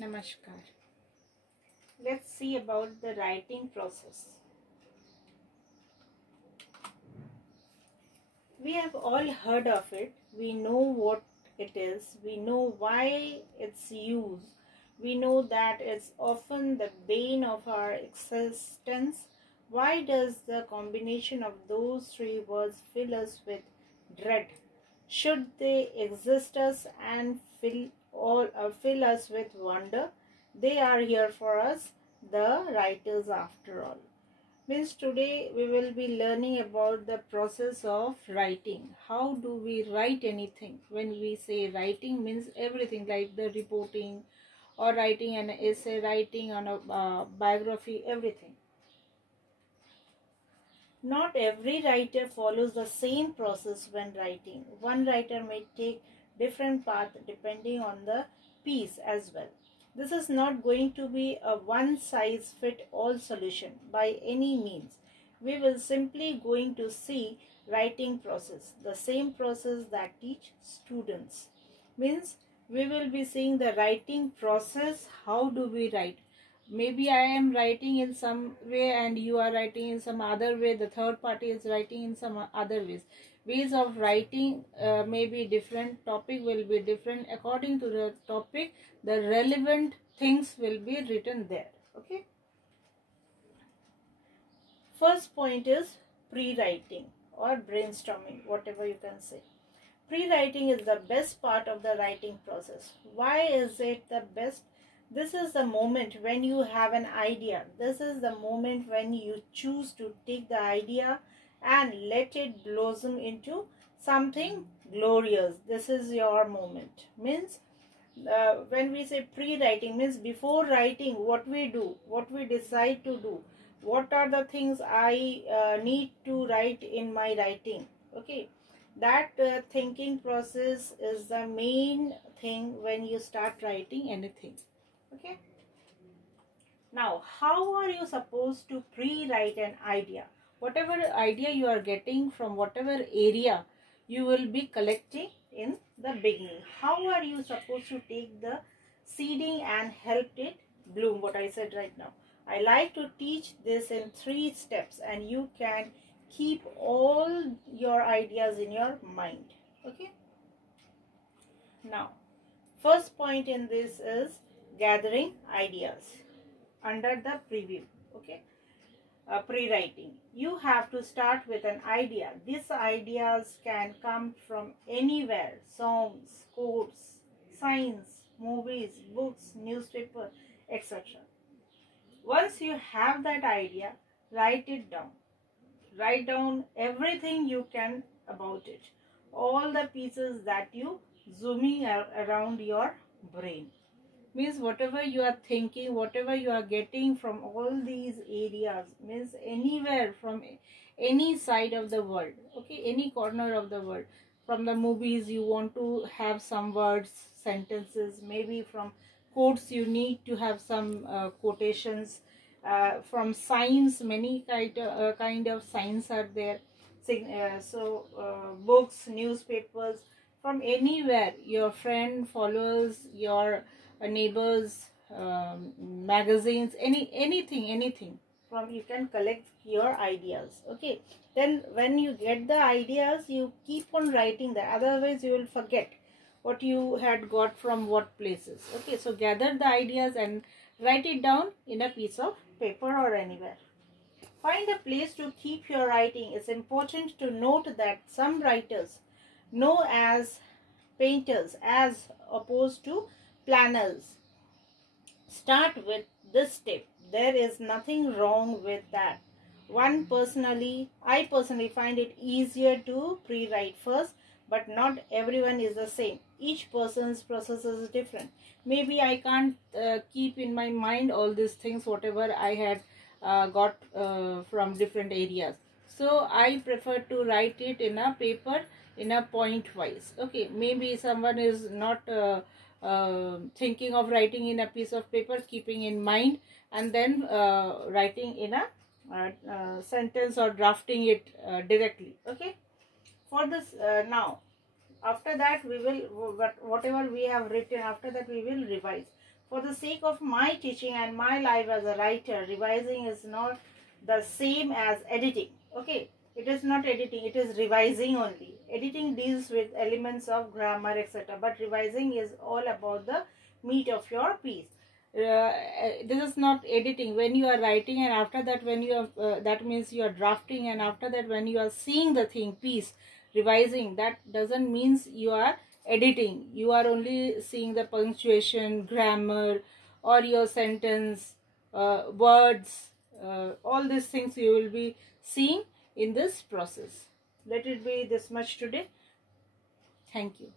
Namaskar. Let's see about the writing process. We have all heard of it. We know what it is. We know why it's used. We know that it's often the bane of our existence. Why does the combination of those three words fill us with dread? Should they exist us and fill us with wonder? They are here for us, the writers, after all. Means today we will be learning about the process of writing. How do we write anything? When we say writing, means everything, like the reporting or writing an essay, writing on a biography, everything. Not every writer follows the same process when writing. One writer may take different path depending on the piece as well. This is not going to be a one-size-fits-all solution by any means. We will simply going to see writing process, the same process that teach students. Means we will be seeing the writing process. How do we write? Maybe I am writing in some way and you are writing in some other way. The third party is writing in some other ways. Ways of writing may be different. Topic will be different. According to the topic, the relevant things will be written there. Okay. First point is pre-writing or brainstorming, whatever you can say. Pre-writing is the best part of the writing process. Why is it the best? This is the moment when you have an idea. This is the moment when you choose to take the idea and let it blossom into something glorious. This is your moment. Means when we say pre-writing, means before writing, what we do, what we decide to do, what are the things I need to write in my writing. Okay, that thinking process is the main thing when you start writing anything. Okay. Now, how are you supposed to pre-write an idea? Whatever idea you are getting from whatever area, you will be collecting in the beginning. How are you supposed to take the seeding and help it bloom? What I said right now. I like to teach this in 3 steps and you can keep all your ideas in your mind. Okay. Now, first point in this is gathering ideas under the preview. Okay, pre-writing. You have to start with an idea. These ideas can come from anywhere: songs, quotes, signs, movies, books, newspaper, etc. Once you have that idea, write it down. Write down everything you can about it, all the pieces that you zooming around your brain. Means whatever you are thinking, whatever you are getting from all these areas, means anywhere from any side of the world, okay, any corner of the world. From the movies you want to have some words, sentences, maybe from quotes you need to have some quotations, from signs, many kind of signs are there. Books, newspapers, from anywhere, your friend, followers, your neighbors, magazines, anything from, you can collect your ideas. Okay, then when you get the ideas, you keep on writing that, otherwise you will forget what you had got from what places. Okay, so gather the ideas and write it down in a piece of paper or anywhere. Find a place to keep your writing. It's important to note that some writers know as painters as opposed to planners. Start with this tip. There is nothing wrong with that. I personally find it easier to pre-write first, but not everyone is the same. Each person's process is different. Maybe I can't keep in my mind all these things, whatever I had got from different areas. So I prefer to write it in a paper in a point wise. Okay, maybe someone is not thinking of writing in a piece of paper, keeping in mind, and then writing in a sentence or drafting it directly. Okay, for this now, after that we will, whatever we have written, after that we will revise. For the sake of my teaching and my life as a writer, revising is not the same as editing. Okay, it is not editing, it is revising only. Editing deals with elements of grammar, etc. But revising is all about the meat of your piece. This is not editing. When you are writing, and after that when you are that means you are drafting, and after that when you are seeing the piece, revising, that doesn't means you are editing. You are only seeing the punctuation, grammar, or your sentence, words, all these things you will be seeing in this process. Let it be this much today. Thank you.